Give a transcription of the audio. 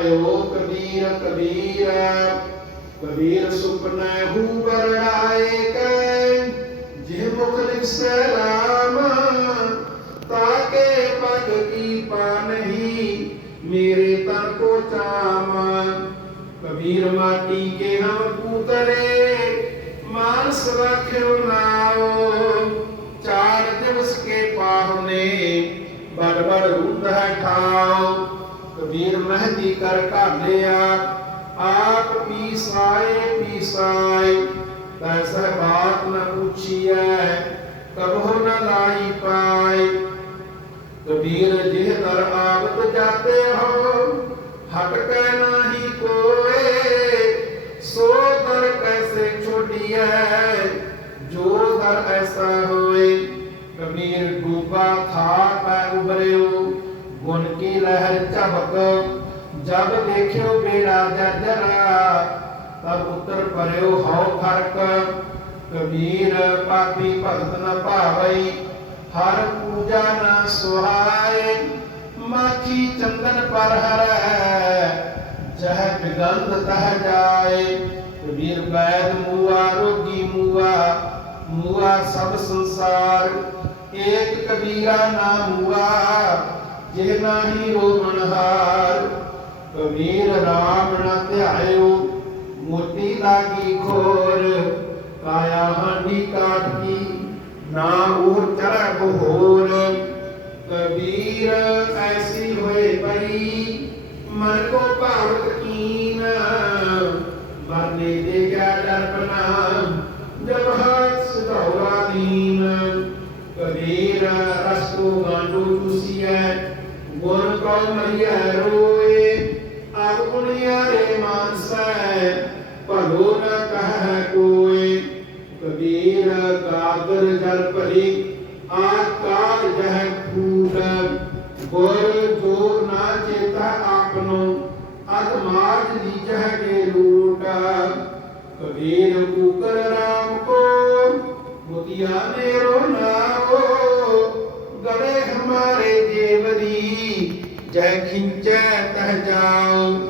तयो कबीर कबीर कबीर सुपनहु बरड़ाए कैन जिह मुखलिफ सलाम ताके पग की पानही मेरे तन को चामा। कबीर माटी के हम पूतरे मानस रखियो नाओ। चार दिवस के पाहुने बड़बड़ ऊंधा ठाओ। ਕਬੀਰ ਮਹਿੰਦੀ ਕਰ ਘਾਲਿਆ ਆਪ ਪੀਸਾਏ ਪੀਸਾਏ ਤੈਸੈ ਬਾਤ ਨ ਪੁੱਛੀਐ, ਕਬਹੁ ਨ ਲਾਈ ਪਾਏ। ਕਬੀਰ ਜਿਹ ਦਰ ਆਵਤ ਜਾਤੇ ਹੋ, ਹਟ ਕੈ ਨਾਹੀ ਕੋਏ, ਸੋ ਦਰ ਕੈਸੇ ਛੋੜੀਐ, ਜੋ ਦਰ ਐਸਾ ਹੋਏ। ਕਬੀਰ ਡੂਬਾ ਥਾ ਪੈ ਉਬਰਿਓ गुण की लहर चबक जब देखियो बेड़ा जरा तब उत्तर पर्यो हो फ़र्क। कबीर पापी भक्त न पावई हर पूजा न सुहाय माखी चंदन पर हर जह बिगंध तह जाए। कबीर वैद मुआ, रोगी मुआ मुआ सब संसार। एक कबीरा नाम हुआ ਜੇ ਨਾਹੀ ਰੋਮਨਹਾਰ ਕਬੀਰ ਰਾਮ ਨ ਧਿਆਇਓ, ਮੋਤੀ ਲਾਗੀ ਖੋਰ, ਕਾਇਆ ਹਾਂਡੀ ਕਾਟ ਕੀ ਨਾ ਉਹ ਚੜ੍ਹ ਬਹੋਰ। ਕਬੀਰ ਐਸੀ ਹੋਏ ਪਰੀ, ਮਨ ਕੋ ਭਾਵਤ ਕੀਨ। ਮਰਨੇ ਦੇ ਗਿਆ ਦਰਪਨਾ ਜਬ ਹੱਥ ਸਿਧੌਰਾ ਦੀਨ। ਕਬੀਰ ਰਸ ਕੋ ਗਾਂਡੂ ਤੁਸੀਐ ਗੁਣ ਕੋ ਮਈਐ ਰੋਏ ਆਪ ਗੁਣਿਆਰੇ ਮਾਨਸੈ ਭਲੋ ਨ ਕਹੈ ਕੋਏ ਕਬੀਰ ਗਾਗਰ ਜਲ ਭਰੀ ਆਕਾਰ ਜਹ ਫੂਟ ਗੁਰ ਜੋ ਨਾ ਚੇਤਾ ਆਪਨੋ ਅਤ ਮਾਜ ਲੀਜਹ ਕੇ ਲੂਟ ਕਬੀਰ ਕੂਕਰ ਰਾਮ ਕੋ ਮੁਤਿਆ ਨੇ ਰੋਨਾਓ ਜੈ ਖਿੰਚੈ ਤਹ ਜਾਉ